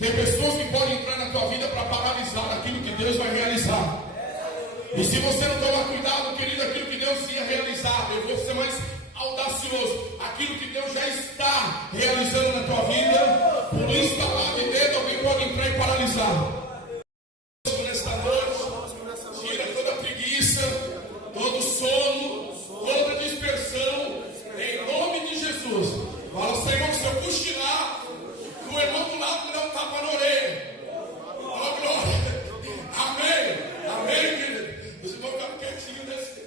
Tem pessoas que podem entrar na tua vida para paralisar aquilo que Deus vai realizar. E se você não tomar cuidado, querido, aquilo que Deus ia realizar, eu vou ser mais audacioso, aquilo que Deus já está realizando na tua vida, por um estalar de dedo, alguém pode entrar e paralisar. Nesta noite, tira toda a preguiça, todo o sono, toda a dispersão, em nome de Jesus. Fala, Senhor, se eu cochilar, o irmão do lado não tapa na orelha. Oh, glória. Amém. Amém, querido. Os irmãos ficaram quietinhos nesse.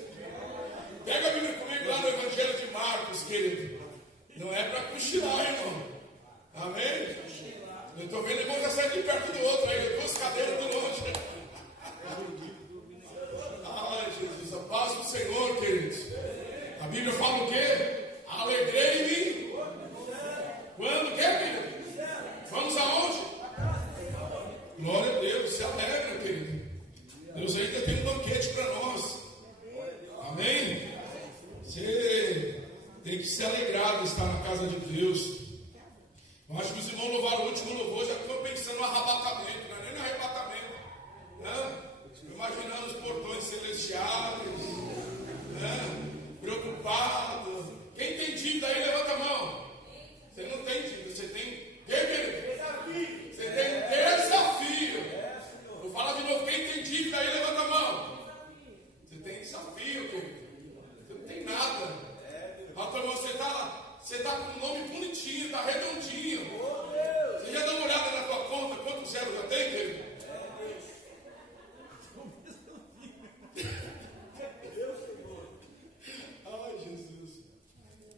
Pega a Bíblia comigo lá no Evangelho de Marcos, querido. Não é para cochilar, irmão. Amém? Eu estou vendo irmão já sair de perto do outro aí, duas cadeiras de longe. Ai, Jesus, a paz do Senhor, queridos. A Bíblia fala o quê? Alegrei-me. Quando quer, querido? Vamos aonde? Glória a Deus, se alegra, querido. Deus ainda tem um banquete para nós. Amém? Você tem que se alegrar de estar na casa de Deus. Eu acho que os irmãos louvaram o último louvor, já estão pensando no arrebatamento, não é nem no arrebatamento, né? Imaginando os portões celestiais, né? Preocupado. Quem tem dívida aí, levanta a mão. Você não tem dívida, você tem desafio. Você tem desafio. Vou falar de novo, quem tem dívida aí, levanta a mão. Você tem desafio, querido. Você não tem nada. Pastor, você está com o nome bonitinho, está redondinho. Você já dá uma olhada na tua conta, quantos zeros já tem, querido? Ai, Jesus.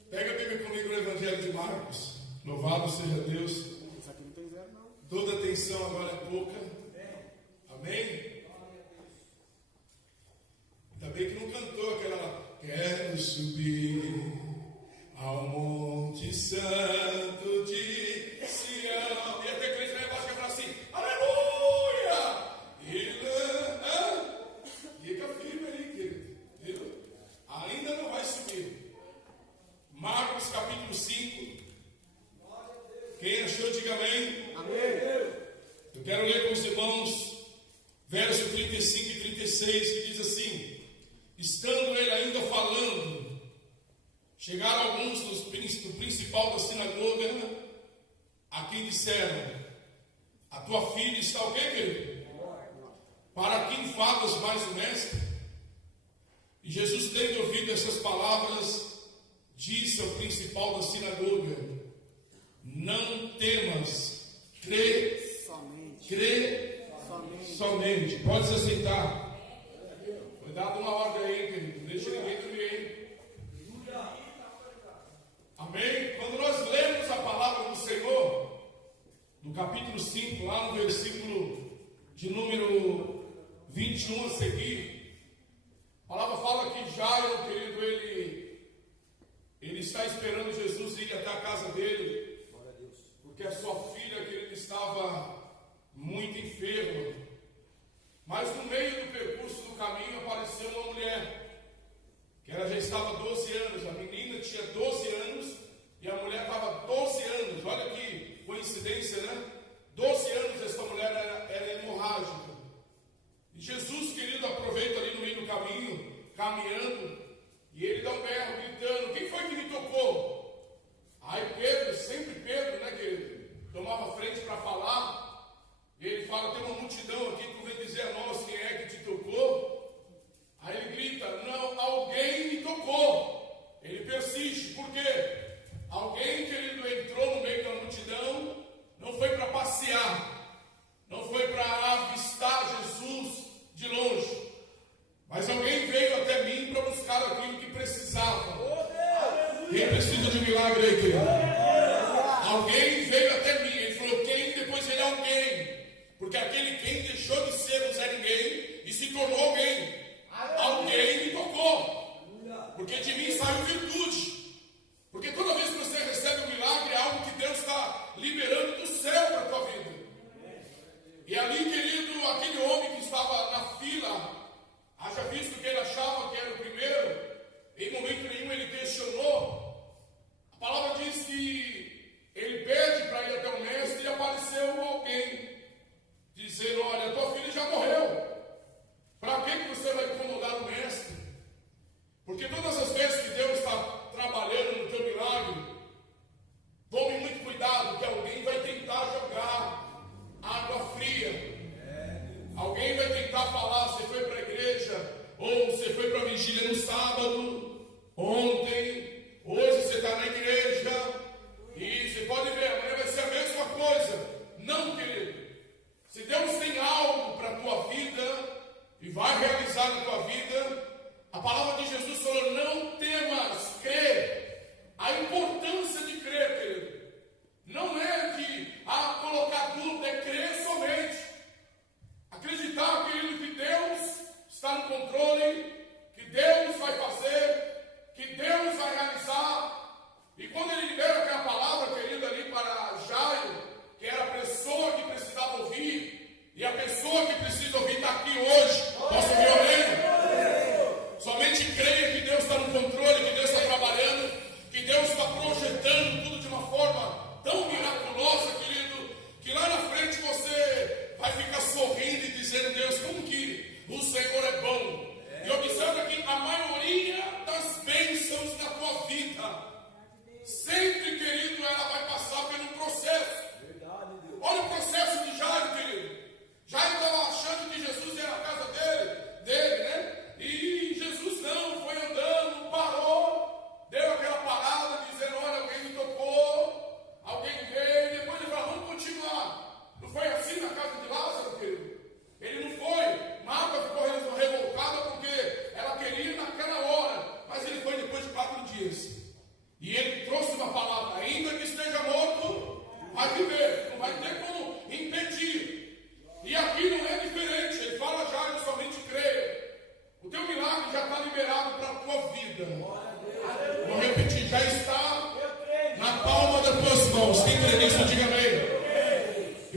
Pega a Bíblia comigo no Evangelho de Marcos. Louvado seja Deus. Isso aqui não tem zero, não. Toda atenção agora é pouca. Amém? Ainda bem que não cantou aquela. Quero subir ao Monte Santo de Sião. E até crente lá embaixo que fala assim: aleluia! Fica firme aí, querido. Viu? Ainda não vai subir. Marcos capítulo 5. Quem achou, diga amém. Amém. Eu quero ler com os irmãos verso 35 e 36, que diz assim: estando ele ainda falando, chegaram alguns do principal da sinagoga, a quem disseram: a tua filha está o quê, querido? Para quem falas mais o mestre? E Jesus, tendo ouvido essas palavras, disse ao principal da sinagoga: não temas, crê somente. Pode se aceitar. Foi dado uma ordem aí, querido. Não deixa ninguém dormir. Amém? Quando nós lemos a palavra do Senhor, no capítulo 5, lá no versículo de número 21 a seguir, a palavra fala que Jairo, querido, ele está esperando Jesus ir até a casa dele, porque a sua filha, querido, estava muito enferma. Mas no meio do percurso do caminho apareceu uma mulher, que ela já estava 12 anos, a menina tinha 12 anos e a mulher estava 12 anos. Olha que coincidência, né? 12 anos essa mulher era hemorrágica. E Jesus, querido, aproveita ali no meio do caminho, caminhando, e ele dá um berro, gritando: quem foi que me tocou? Aí Pedro, sempre Pedro, né, querido, tomava frente para falar. E ele fala: tem uma multidão aqui, tu vem dizer a nós quem é que te tocou? Aí ele grita: não, alguém me tocou. Ele persiste, por quê? Alguém, querido, entrou no meio da multidão, não foi para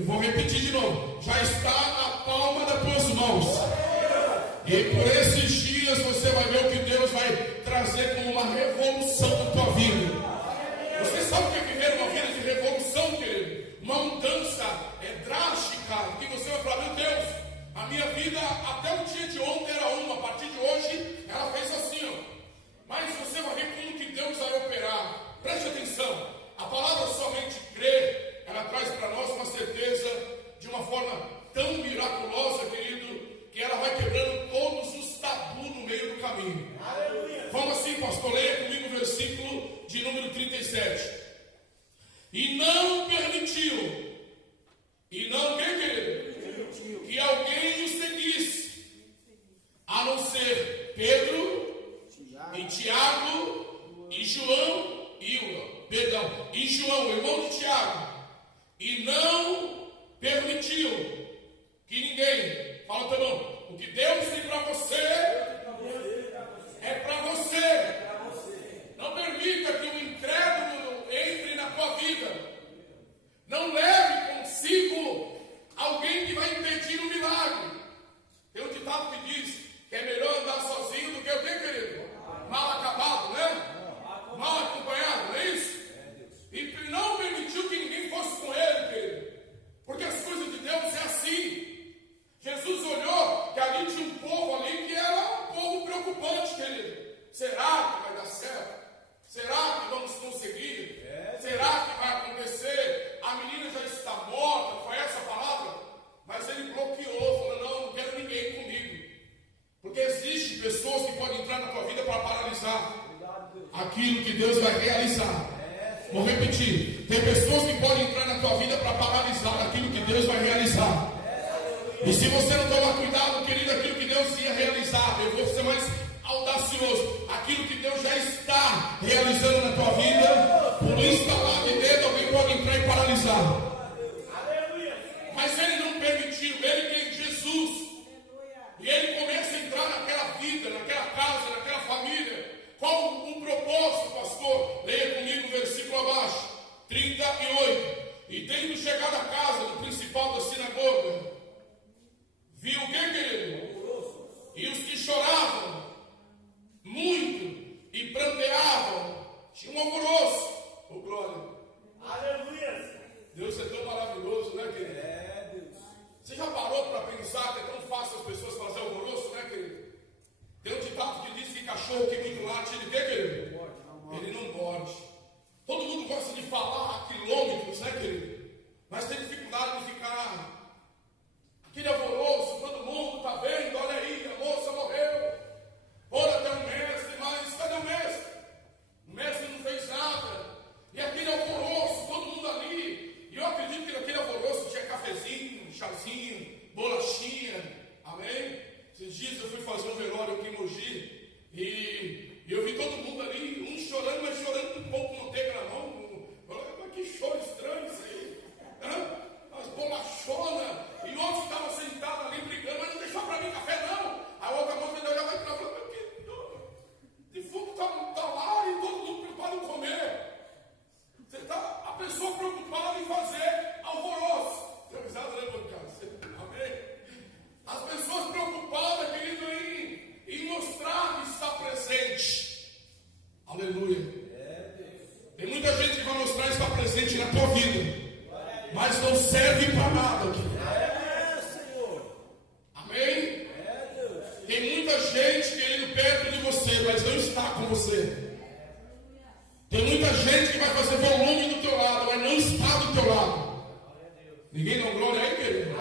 vou repetir de novo. Já está na palma das tuas mãos. E por esses dias você vai ver o que Deus vai trazer como uma revolução na tua vida. Você sabe o que é viver uma vida de revolução, querido? Uma mudança drástica, que você vai falar, meu Deus, a minha vida até o dia de ontem era uma, a partir de hoje ela fez assim, ó. Mas você vai ver como que Deus vai operar. Preste atenção, a palavra somente crer, ela traz para nós uma certeza de uma forma tão miraculosa, querido, que ela vai quebrando todos os tabus no meio do caminho. Aleluia. Como assim, pastor? Leia comigo o versículo de número 37. E não permitiu, e não, quem, querido? Que alguém o seguisse, a não ser Pedro, e Tiago, e João, e João, irmão de Tiago, e não permitiu que ninguém, fala teu nome, o que Deus tem para você, é para você. Não permita que o incrédulo entre na tua vida. Não leve consigo alguém que vai impedir o milagre. Tem um ditado que diz que é melhor andar sozinho do que o quê, querido? Mal acabado, né? Mal acompanhado, não é isso? E não permitiu que ninguém fosse com ele, querido. Porque as coisas de Deus é assim. Jesus olhou que ali tinha um povo ali que era um povo preocupante, querido. Será que vai dar certo? Será que vamos conseguir? Será que vai acontecer? A menina já está morta, foi essa a palavra? Mas ele bloqueou, falou, não quero ninguém comigo. Porque existem pessoas que podem entrar na tua vida para paralisar aquilo que Deus vai realizar. Vou repetir, tem pessoas que podem entrar na tua vida para paralisar aquilo que Deus vai realizar. E se você não tomar cuidado, querido, aquilo que Deus ia realizar, eu vou ser mais audacioso, aquilo que Deus já está realizando na tua vida, por instalar de dedo, alguém pode entrar e paralisar. Mas ele não permitiu, ele tem Jesus. E ele começa a entrar naquela vida, naquela casa, naquela família. Qual o propósito, pastor? Leia comigo o versículo abaixo, 38. E tendo chegado à casa do principal da sinagoga, viu o que, querido? E os que choravam muito e pranteavam, tinha um alvoroço. Oh, glória. Aleluia. Deus é tão maravilhoso, né, querido? Deus. Você já parou para pensar que é tão fácil as pessoas fazer alvoroço, né, querido? Tem um ditado que diz que cachorro que muito late, ele quer, querido? Ele não morde. Todo mundo gosta de falar a quilômetros, né, querido? Mas tem dificuldade de ficar aquele alvoroço, todo mundo está vendo, olha aí, a moça morreu. Foram até o mestre, mas cadê o mestre? O mestre não fez nada. E aquele alvoroço, todo mundo ali. E eu acredito que naquele alvoroço tinha cafezinho, chazinho, bolachinha. Amém? Esses dias eu fui fazer um velório aqui em Mogi. E eu vi todo mundo ali, um chorando, mas chorando com um pouco de manteiga na mão. Mas que choro estranho isso aí. As bolachonas. E outros estavam sentados ali brigando, mas não deixou para mim café não. A outra moça já vai para lá, de fundo está lá e todo mundo preocupado em comer. A pessoa preocupada em fazer alvoroço. Tem risada, né, meu cara? Amém? As pessoas preocupadas, querido, em mostrar que está presente. Aleluia. Tem muita gente que vai mostrar que está presente na tua vida, mas não serve para nada aqui. Amém? Tem muita gente, querido, perto de você, mas não está com você. Tem muita gente que vai fazer volume do teu lado, mas não está do teu lado. Ninguém dá glória aí, querido?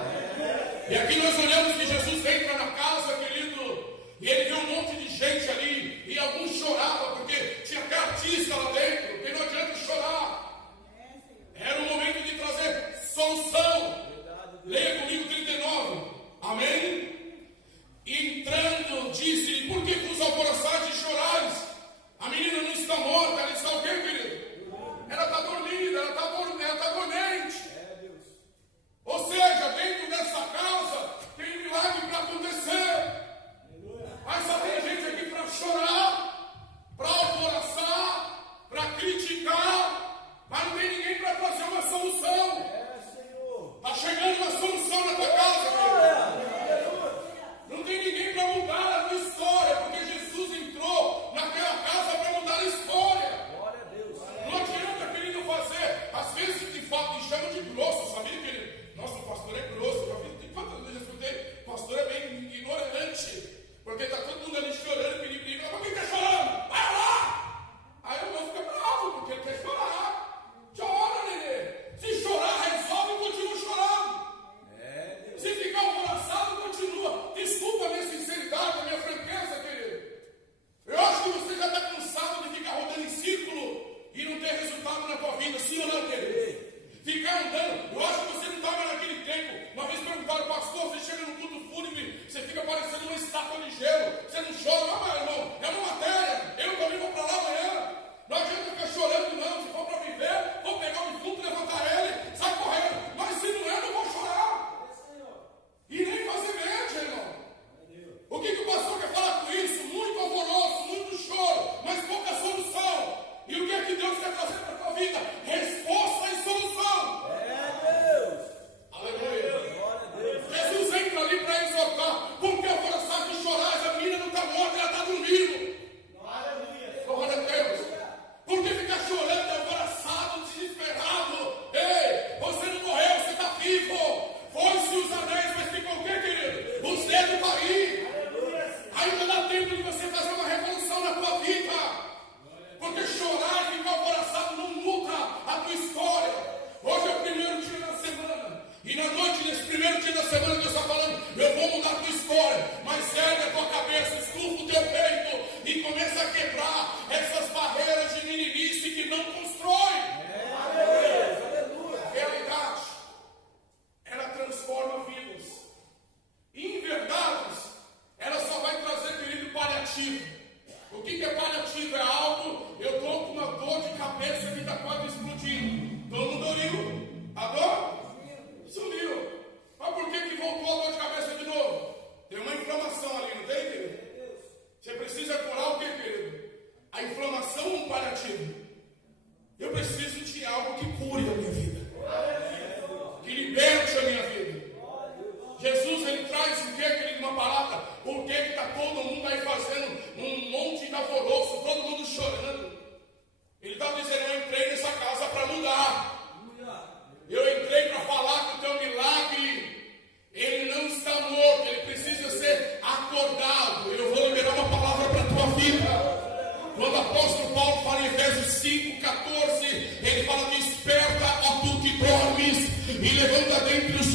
E aqui nós olhamos que Jesus entra na casa, querido, e ele vê um monte de gente ali, e alguns choravam, porque tinha até artista lá dentro, porque não adianta chorar. Era o momento de trazer solução. Leia comigo 39. Amém? Entrando, disse-lhe, por que vos alvoroçais e chorais? A menina não está morta, ela está o quê, querido? Ela está dormida, ela está dormente. Ou seja, dentro dessa casa tem milagre para acontecer.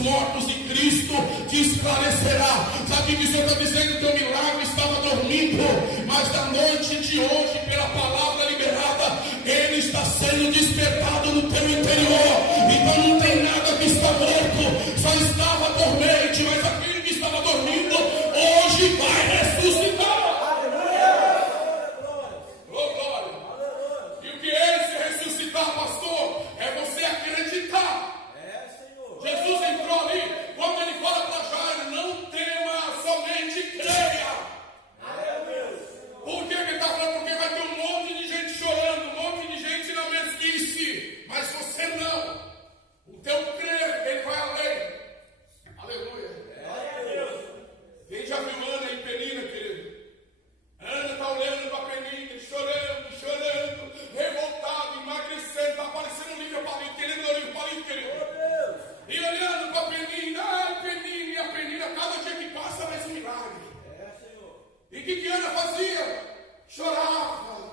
mortos em Cristo te esclarecerá. Sabe o que o Senhor está dizendo? Teu milagre estava dormindo, mas da noite de hoje, pela palavra liberada, ele está sendo despertado no teu interior. Então não tem nada que está morto, só estava dormente, mas aquele que estava dormindo hoje vai ressuscitar. Oh, glória! E o que é esse ressuscitar, pastor? É você acreditar. Jesus entrou ali, quando ele fala para Jairo, não tema, somente creia. Por que ele está falando? Porque vai ter um monte de gente chorando, um monte de gente na mesmice, mas você não. O teu crer, ele vai além. Aleluia. Quem já viu Ana e Penina, querido? Ana está olhando para Penina, chorando, revoltado, emagrecendo, está parecendo um livro palito, querendo ler o livro palito, querido. E olhando para a Penina, e a Penina, cada dia que passa, mais um milagre. E o que Ana fazia? Chorava.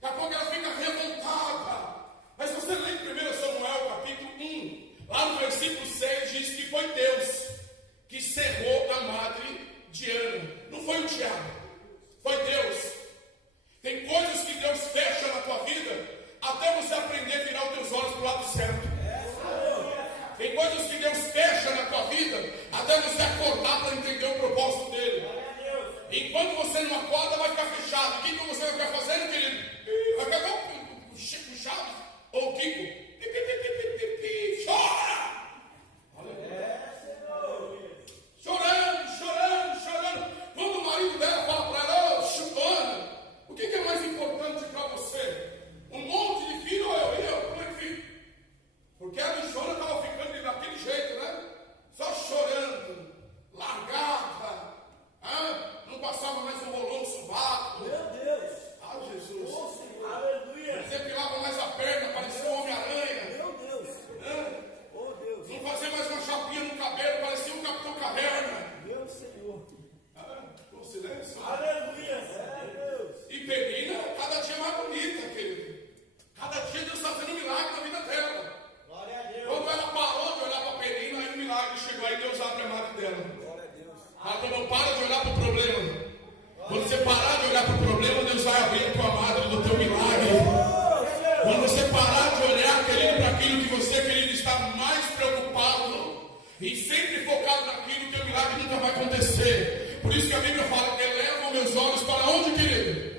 Daqui a pouco ela fica revoltada. Mas você lê em 1 Samuel, capítulo 1, lá no versículo 6, diz que foi Deus que cerrou a madre de Ana. Não foi o diabo, foi Deus. Tem coisas que Deus fecha na tua vida até você aprender a virar os teus olhos para o lado certo. Tem coisas que Deus fecha na tua vida até você acordar para entender o propósito dele. Enquanto você não acorda, vai ficar fechado. O que você vai ficar fazendo, querido? Vai ficar igual o Chaves ou o Kiko. Chora! Chorando. Quando o marido dela fala para ela, chupando, o que é mais importante para você? Um monte de filho ou eu? Como é que fica? Porque a bichona estava ficando daquele jeito, né? Só chorando, largada, não passava mais um rolão no sovaco. Meu Deus! Ah, Jesus! Oh, Senhor. Aleluia! Depilava mais a perna, parecia um Homem-Aranha. Meu Deus! Oh, Deus! Não fazia mais uma chapinha no cabelo, parecia um Capitão Caverna. Meu Senhor! Com silêncio. Aleluia! Deus! E Penina, cada dia mais bonita, querido. Cada dia Deus está fazendo um milagre na vida dela. Glória a Deus! Quando ela parou de olhar para Penina, aí o milagre chegou, aí Deus abre a madre dela. Glória a Deus! Então não para de olhar para o problema. Quando você parar de olhar para o problema, Deus vai abrir a tua madre do teu milagre. Quando você parar de olhar, querido, para aquilo que você, querido, está mais preocupado e sempre focado naquilo, o teu milagre nunca vai acontecer. Por isso que a Bíblia fala que eleva meus olhos para onde, querido?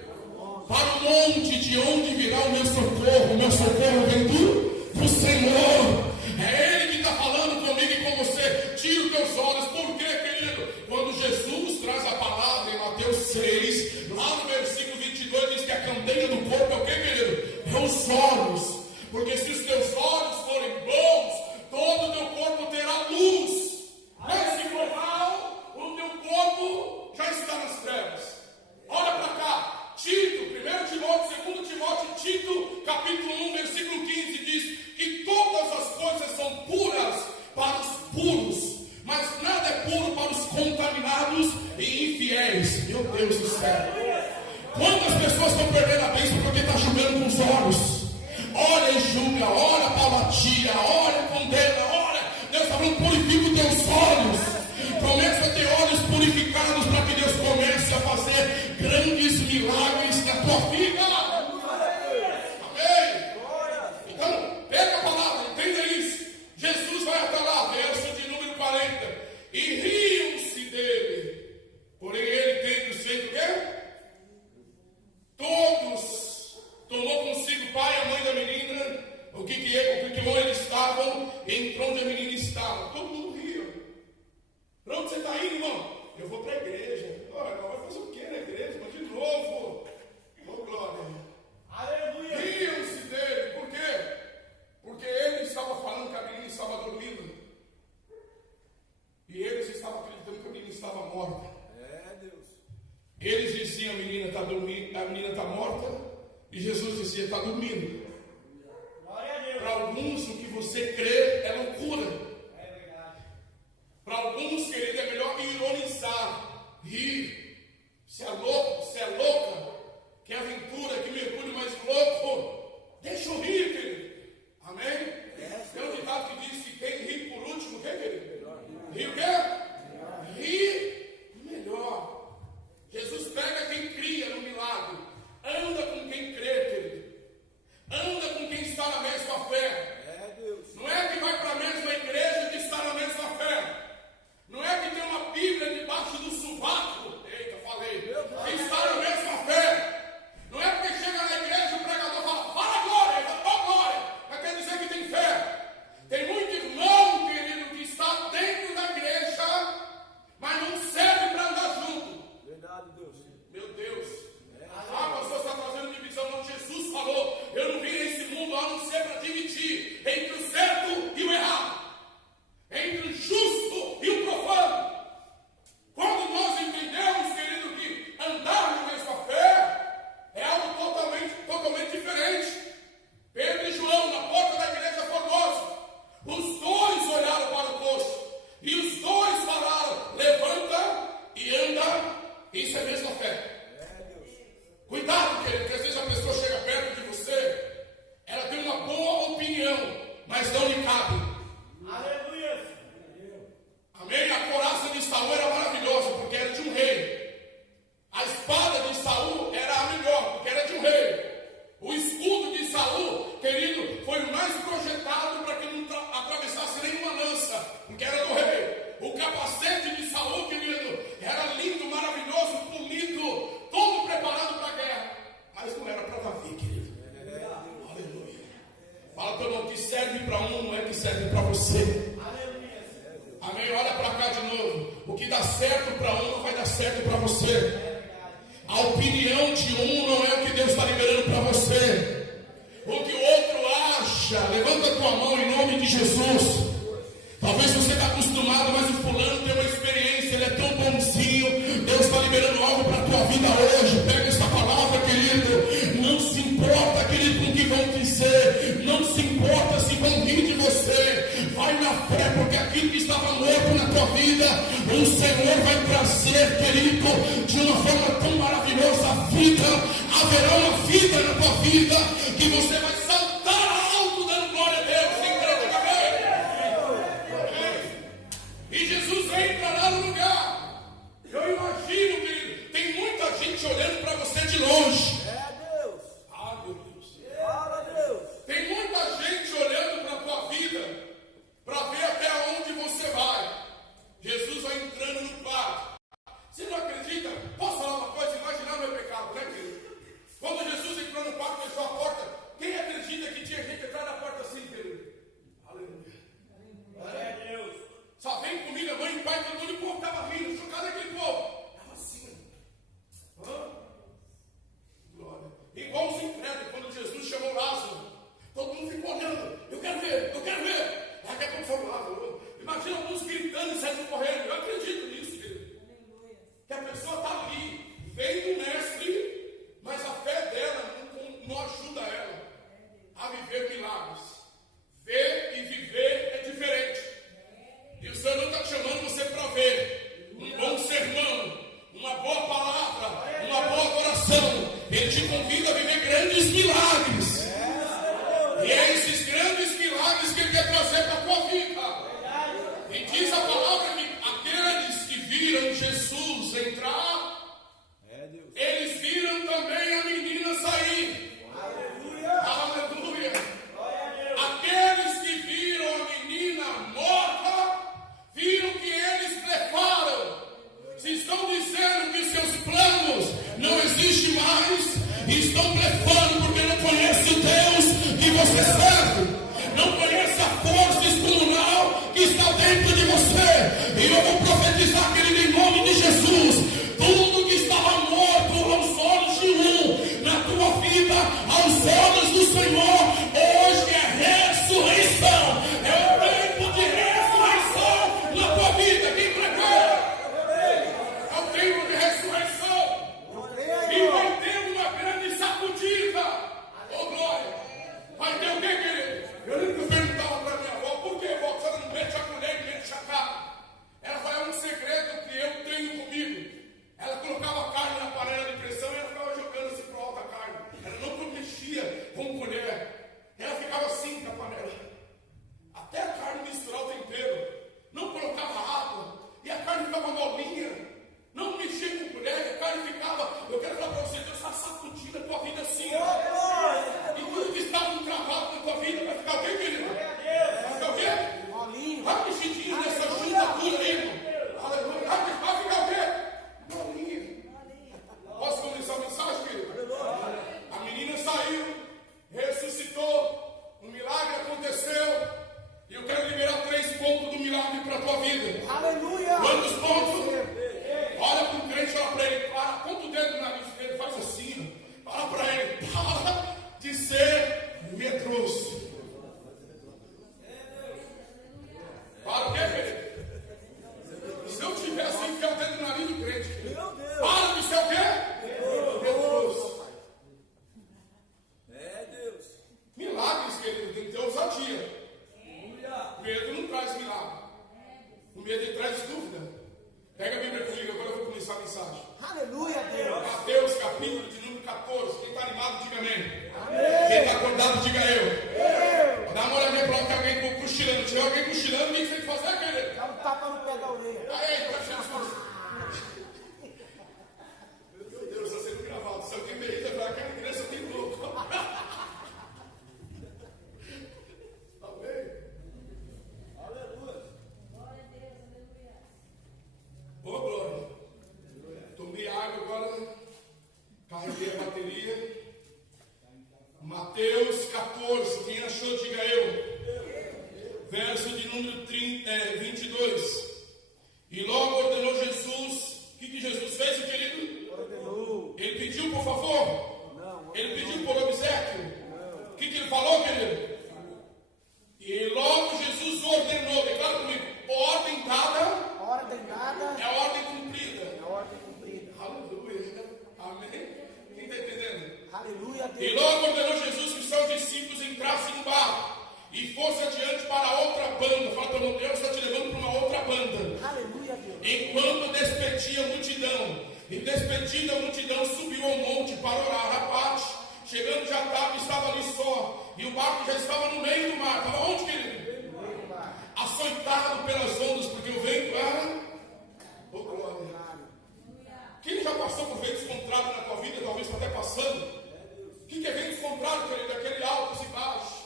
Para o monte, de onde virá o meu socorro. O meu socorro vem do Senhor. É Ele que está falando comigo e com você. Tira os teus olhos. Por quê, querido? Quando Jesus traz a palavra em Mateus 6, lá no versículo 22, diz que a candeia do corpo é o quê, querido? É os olhos. Porque se os teus olhos forem bons, todo o teu corpo terá luz. Mas se for mal, o teu corpo já está nas trevas. Olha para cá. Tito, 1 Timóteo, 2 Timóteo, Tito, capítulo 1, versículo 15, diz que todas as coisas são puras para os puros, mas nada é puro para os contaminados e infiéis. Meu Deus do céu. Quantas pessoas estão perdendo a bênção porque está julgando com os olhos? Olha e julga, olha paulatia, olha condena, olha. Deus está falando, purifica os teus olhos. Começa a ter olhos purificados para que Deus comece a fazer grandes milagres na tua vida. Amém? Então, pega a palavra, entenda isso. Jesus vai até lá, verso de número 40. E riam-se dele. Porém, ele tendo feito o quê? Todos. Tomou consigo o pai e a mãe da menina. O que eles estavam, entrou onde a menina estava. Todo mundo ria. Para onde você está indo, irmão? Eu vou para a igreja. Olha, vai fazer o que na igreja? Mas de novo. Oh, glória. Aleluia! Riam-se dele. Por quê? Porque ele estava falando que a menina estava dormindo. E eles estavam acreditando que a menina estava morta. Deus! Eles diziam, a menina está dormindo, a menina está morta. E Jesus dizia, está dormindo. Glória a Deus! Para alguns, o que você crê é loucura. É verdade. Para alguns, querido, é melhor ironizar, rir. Se é louco, se é louca, que aventura, que mergulho mais louco. Deixa eu rir, querido. Amém? Tem um ditado que diz que quem ri por último, quem, querido? que dá certo para um não vai dar certo para você. A opinião de um não é o que Deus está liberando para você. O que o outro acha, levanta a tua mão em nome de Jesus. Talvez você está acostumado, mas o fulano tem uma experiência, ele é tão bonzinho. Deus está liberando algo para a tua vida hoje. Pega essa palavra, querido. Não se importa, querido, com o que vão dizer. Não se importa se vão rir de você. Vai na fé, porque aquilo que estava morto na tua vida, o Senhor vai trazer, querido, de uma forma tão maravilhosa a vida. Haverá uma vida na tua vida que você vai saltar alto dando glória a Deus. Tem crente que vem. E Jesus entra lá no lugar. Eu imagino que tem muita gente olhando para você de longe. Deus. Ah, meu Deus. Fala, Deus. Tem muita gente olhando para a tua vida para ver até onde você vai. Jesus vai entrando no quarto. Você não acredita? Posso falar uma coisa? Imaginar meu pecado, né, querido? Quando Jesus entrou no quarto e fechou a porta, quem acredita que tinha gente atrás da porta assim, querido? Aleluia. Glória a Deus. Só vem comigo, mãe e pai, todo mundo, o povo estava rindo, chocado aquele povo. Estava assim. Glória. Igual os incrédulos, quando Jesus chamou Lázaro, todo mundo ficou olhando. Eu quero ver, eu quero ver. Daqui a pouco foi Lázaro. Imagina alguns gritando e saindo correndo. Eu acredito nisso, querido. Que a pessoa está ali, vem do mestre, mas a fé dela não ajuda ela a viver milagres. Ver e viver é diferente. E o Senhor não está chamando você para ver um bom sermão, uma boa palavra, uma boa adoração. Ele te convida a viver grandes milagres. E é esses grandes milagres que Ele quer trazer para a tua vida. E diz a palavra que aqueles que viram Jesus entrar, eles viram também a menina sair. Aleluia. Aqueles que viram a menina morta, viram que eles blefaram. Se estão dizendo que seus planos não existem mais, estão blefando porque não conhecem o Deus que você serve. Não conhece a força descomunal que está dentro de você. E eu vou profetizar, querido, em nome de Jesus. Tudo que estava morto aos olhos de um, na tua vida, aos olhos do Senhor, hoje é ressurreição. É o tempo de ressurreição na tua vida. Quem prepara? É o tempo de ressurreição. E vai ter uma grande sacudida. Oh, glória. Vai ter o quê, querido? Eu nunca perguntava para minha avó, por que, vó? A senhora não mete a colher e mete a carne. Ela falou, é um segredo que eu tenho comigo. Ela colocava a carne na panela de pressão e ela ficava jogando assim para o alto a carne. Ela não mexia com colher. Ela ficava assim com a panela. Até a carne misturar o tempero. Não colocava água. E a carne ficava molinha. Não mexia com colher. A carne ficava... Eu quero falar para você, Deus está sacudindo a tua vida assim. E tudo que estava travado na tua vida vai ficar o quê, querido? Vai ficar o quê? Vai mexidinho nessa junta tudo aí, irmão. Aleluia. Vai ficar o quê? Molinha. Posso começar a mensagem, querido? A menina saiu, ressuscitou, um milagre aconteceu. E eu quero liberar 3 pontos do milagre para a tua vida. Aleluia. Quantos pontos? Olha para o crente, olha para ele. Conta o dedo no nariz dele, faz assim. Fala para ele. Para de ser medroso. Para o quê, querido? Se eu tivesse que enfiar o dedo no nariz do crente, para de ser o quê? Medroso. Deus. Milagres, querido, tem que ter ousadia. Medo não traz milagre. O medo ele traz dúvida. Pega a Bíblia comigo, agora eu vou começar a mensagem. Aleluia, Deus. Mateus, capítulo de número 14. Quem está animado, diga amém. Quem está acordado, diga eu. Dá uma olhadinha para lá que alguém cochilando. Tiver alguém cochilando, o que você tem que fazer, querido? Dá um tapa no pé da orelha. Aí, para Jesus. Meu Deus, está sendo gravado. Se alguém merita para aquela criança, tem louco. Amém. Aleluia. Ô, glória. Tomei água agora. Carreguei a bateria. Mateus 14. Quem achou, diga eu. Verso de número 30. e fosse adiante para outra banda. Fala para o irmão, Deus está te levando para uma outra banda. Aleluia, Deus. Enquanto despedia a multidão, e despedida a multidão subiu ao monte para orar à parte. Chegando já tarde, estava ali só, e o barco já estava no meio do mar. Estava onde, querido? Açoitado pelas ondas, porque o vento era... Oh, glória. Quem já passou por ventos contrários na tua vida, talvez está até passando. O que é ventos contrários, querido? Aquele altos e baixos.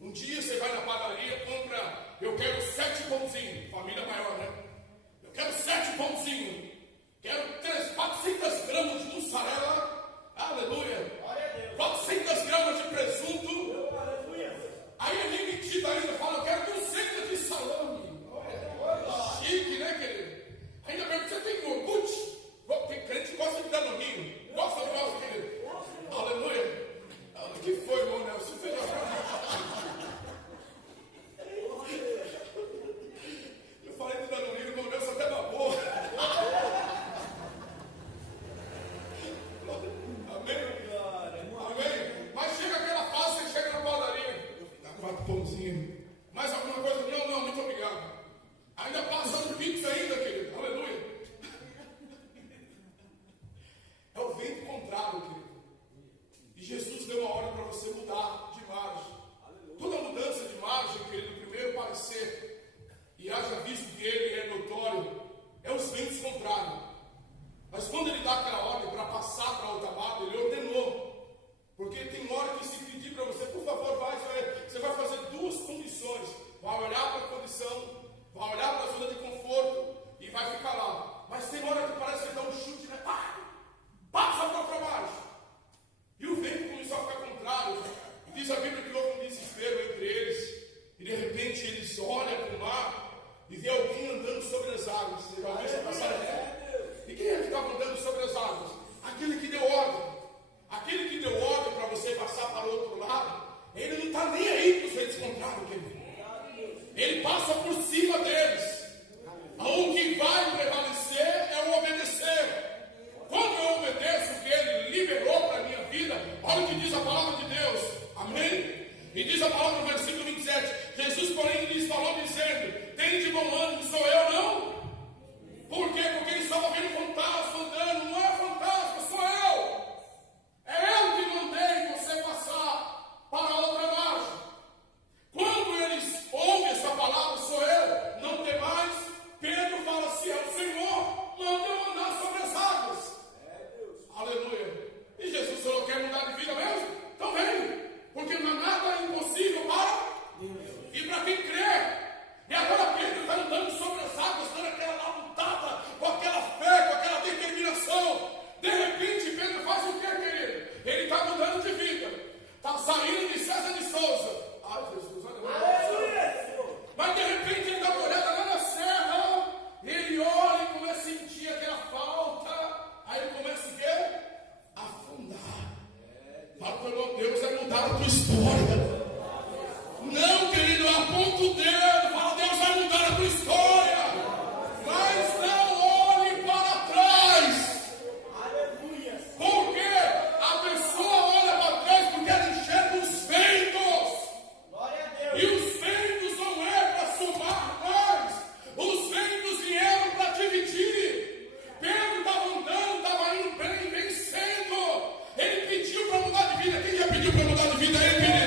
Um dia você vai na padaria, compra, eu quero 7 pãozinhos, família maior, né? Eu quero 7 pãozinhos, quero 400 gramas de mussarela, aleluia, 400 gramas de presunto, aí a minha metida ainda fala, eu quero 200 de salame, chique, né, querido? Ainda bem que você tem iogurte, tem crente que gosta de danoninho, gosta de nós, querido, aleluia. O que foi, irmão Nelson? Você fez eu falei do danoninho, irmão Nelson até babou. Amém? Amém? Mas chega aquela fase, você chega na padaria, dá 4 pãozinhos. Mais alguma coisa? Não, muito obrigado. Ainda passa no Pix ainda, querido. Aleluia. É o vento contrário, querido. E Jesus deu uma hora para você mudar de margem. Toda mudança de margem, querido, primeiro parecer e haja visto que ele é notório, é os ventos contrários. Mas quando ele dá aquela ordem para passar para outra margem, ele ordenou. Porque tem hora que se pedir para você, por favor, você vai fazer 2 condições. Vai olhar para a condição, vai olhar para a zona de conforto e vai ficar lá. Mas tem hora que parece que dá um chute, né? Passa para outra margem. E o vento começou a ficar contrário. Diz a Bíblia que houve um desespero entre eles. E de repente eles olham para o mar e vê alguém andando sobre as águas. Você já viu essa passagem? E quem é que estava andando sobre as águas? Aquele que deu ordem. Aquele que deu ordem para você passar para o outro lado. Ele não está nem aí para os ventos contrários, querido. Ele passa por cima deles. O que vai prevalecer é o obedecer. Quando eu obedeço o que ele liberou para a minha vida, olha o que diz a palavra de Deus. Amém? E diz a palavra no versículo 27. Jesus, porém, lhes falou dizendo: tem de bom ânimo, sou eu, não? Por quê? Porque ele estava vendo fantasma andando. Não é fantasma, sou eu. É eu que mandei você passar para outra margem. Quando eles ouvem essa palavra, sou eu, não tem mais. Pedro fala assim: é o Senhor, manda eu andar sobre as águas. Aleluia. E Jesus falou: quer mudar de vida mesmo? Então vem. Porque não há nada impossível para Deus. E para quem crê. E agora Pedro está andando sobre as águas, dando aquela lutada, com aquela fé, com aquela determinação. De repente Pedro faz o quê, querido? Ele está mudando de vida. Está saindo de César de Souza. Ai, Jesus, olha. Mas de repente ele dá uma olhada lá na serra. Ele olha e começa a sentir aquela falta. Aí ele começa o quê? A afundar. Fala para o irmão, Deus vai mudar a tua história. Não, querido, aponta o dedo. Fala, Deus vai mudar a tua história. Mas não olhe para trás. Aleluia. Por quê? A pessoa olha para trás porque ela enxerga os ventos. Glória a Deus. E os ventos não é para somar mais. Os ventos vieram para dividir. Pedro estava andando, estava indo bem, vencendo. Ele pediu para mudar de vida. Quem já pediu para mudar de vida? Ele pediu.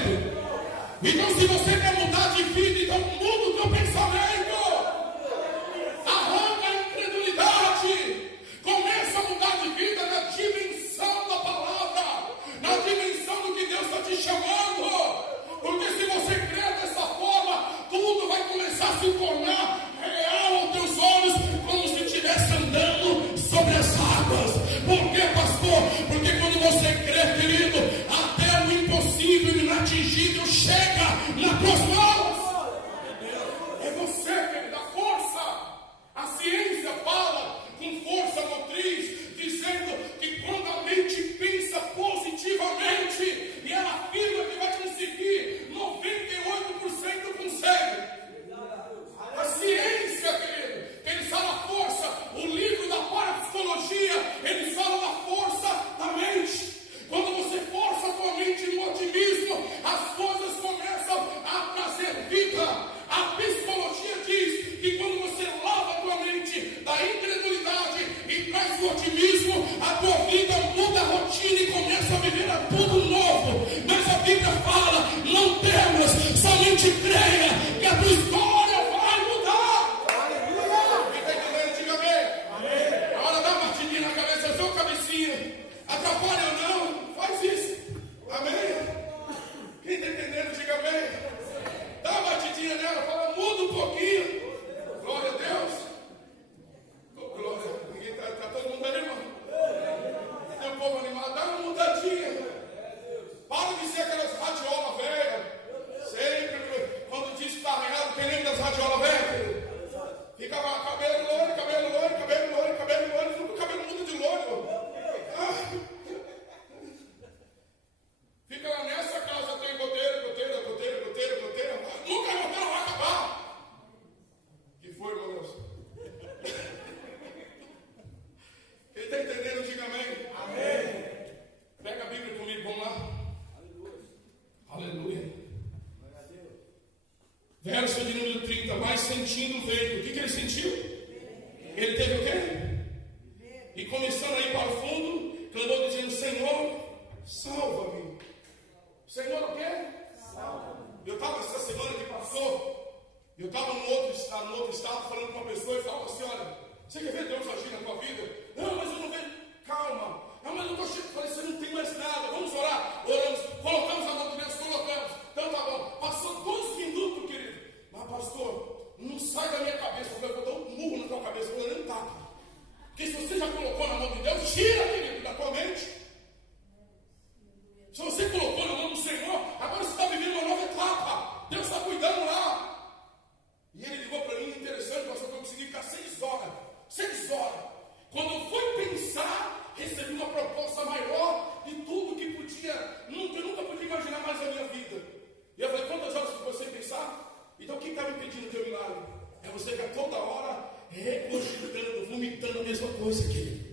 regurgitando, vomitando a mesma coisa, querido.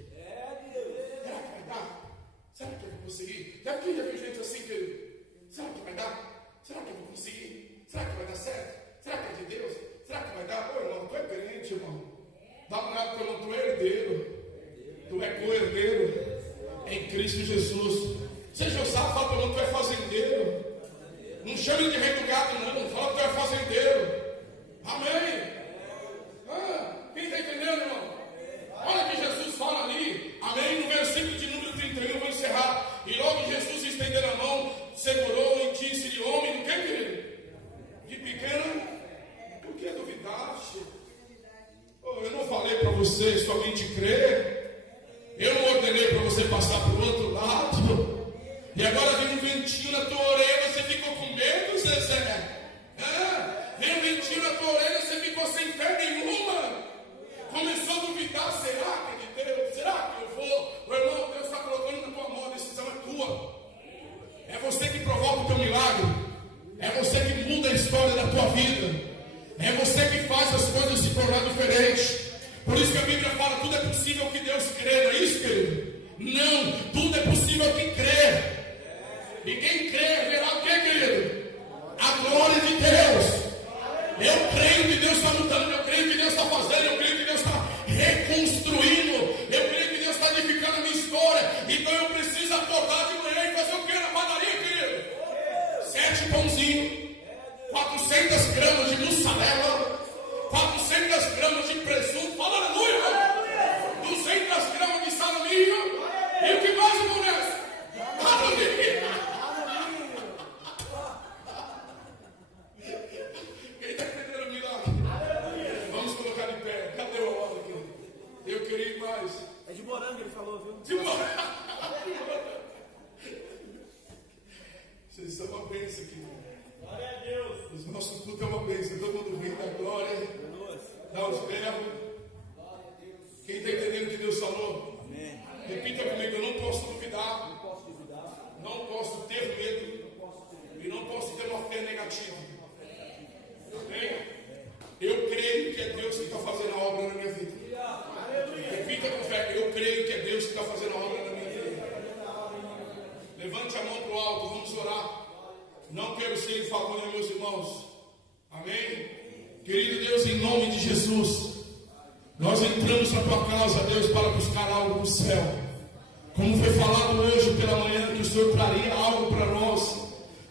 Será que vai dar? Será que eu vou conseguir? Já viu gente assim, querido? Será que vai dar? Será que eu vou conseguir? Será que vai dar certo? Será que é de Deus? Será que vai dar? Ô, irmão, tu é crente, irmão. Dá uma olhada pelo tu é herdeiro. Tu é co-herdeiro em Cristo Jesus. Seja ousado, fala pelo tu é fazendeiro. Não chame de rei do gado, não. Fala que tu é fazendeiro. Amém. Quem está entendendo, irmão? Olha que Jesus fala ali. Amém. No versículo de número 31, eu vou encerrar. E logo Jesus, estendendo a mão, segurou e disse-lhe: homem, não quer querer? De pequeno, por que duvidaste? Eu não falei para você somente crer. Eu não ordenei para você passar para o outro lado. E agora vem um ventinho na tua orelha, você ficou com medo, Zezé? Vem um ventinho na tua orelha, você ficou sem fé nenhuma. Começou a duvidar, será que é de Deus? Será que eu vou? O irmão, Deus está colocando na tua mão, a decisão é tua. É você que provoca o teu milagre. É você que muda a história da tua vida. É você que faz as coisas se tornar diferentes. Por isso que a Bíblia fala, tudo é possível que Deus crê, não é isso, querido? Não, tudo é possível que crê. E quem crê verá o que, querido? A glória de Deus. Eu creio que Deus está mudando, eu creio que Deus está fazendo, eu creio que Deus está reconstruindo, eu creio que Deus está edificando a minha história. Então eu preciso acordar de manhã e fazer o que na padaria, querido? 7 pãozinhos, 400 gramas de mussarela, 400 gramas de presunto, fala aleluia, irmão. 200 gramas de salaminho. E o que mais, irmão Nelson? Aleluia. Quem está entendendo o milagre? Vamos colocar de pé. Cadê o hora aqui? Eu queria ir mais. É de morango, ele falou, viu? De morango. Vocês são uma bênção aqui. Glória a Deus. Os nossos cultos é uma bênção. Todo mundo rindo da glória. Dá os berros. Quem está entendendo o que Deus falou? Amém. Repita comigo, eu não posso duvidar. Não posso ter medo. E não posso ter uma fé negativa. Amém? Eu creio que é Deus que está fazendo a obra na minha vida. Repita com fé, eu creio que é Deus que está fazendo a obra na minha vida. Levante a mão para o alto, vamos orar. Não quero ser infalível, meus irmãos. Amém? Querido Deus, em nome de Jesus, nós entramos na tua casa, Deus, para buscar algo do céu. Como foi falado hoje pela manhã, que o Senhor traria algo para nós,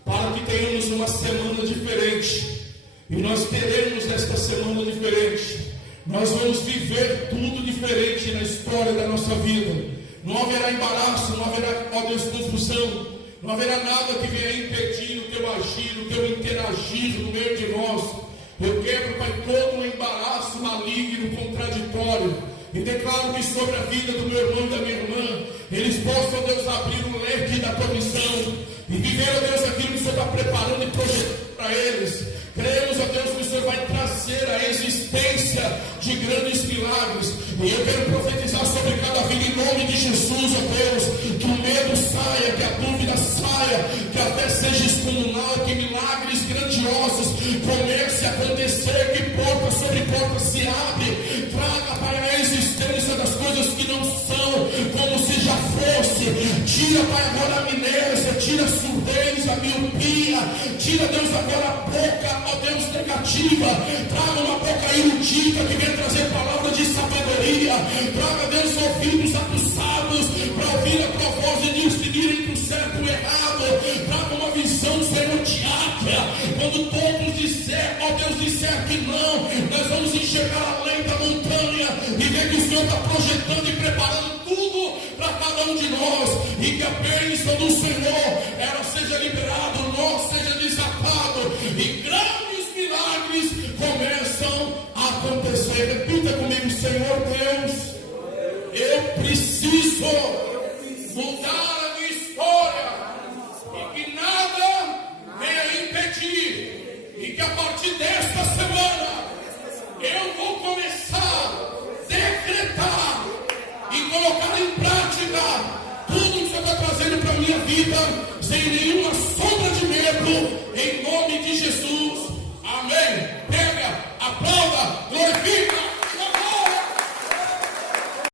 para que tenhamos uma semana diferente. E nós teremos esta semana diferente. Nós vamos viver tudo diferente na história da nossa vida. Não haverá embaraço, não haverá, ó Deus, confusão. Não haverá nada que venha impedir o teu agir, o teu interagir no meio de nós. Eu quebro, Pai, todo um embaraço maligno, contraditório. E declaro que sobre a vida do meu irmão e da minha irmã, eles possam, Deus, abrir o leque da tua missão. E viver, ó Deus, aquilo que o Senhor está preparando e projetando para eles. Cremos, ó Deus, que o Senhor vai trazer a existência de grandes milagres. E eu quero profetizar sobre cada vida em nome de Jesus, ó Deus, que o medo saia, que a dúvida saia, que a fé seja excomunal, que milagres grandiosos comecem a acontecer, que porta sobre porta se abre. Traga, Pai, a existência das coisas que não são como se já fosse. Tira, Pai, agora a amnésia, tira a surdez, a miopia, tira, Deus, agora a boca, ó Deus, negativa. Traga uma boca erudita que venha trazer palavras de sabedoria. Traga, Deus, ouvidos aguçados para ouvir a tua voz e distinguir entre o certo e o errado. Traga uma visão, Senhor, diária. Quando todos disser, ó Deus, disser que não, nós vamos enxergar além da montanha e ver que o Senhor está projetando e preparando tudo para cada um de nós. E que a bênção do Senhor, ela seja liberada, o nó seja desatado e grandes milagres começam a acontecer. Repita comigo, Senhor Deus, eu preciso mudar a minha história e que nada venha impedir, e que a partir desta semana eu vou começar a decretar e colocar em prática tudo que o Senhor está trazendo para a minha vida, sem nenhuma sombra de medo, em nome de Jesus. Amém. Pega, aplauda, glorifica.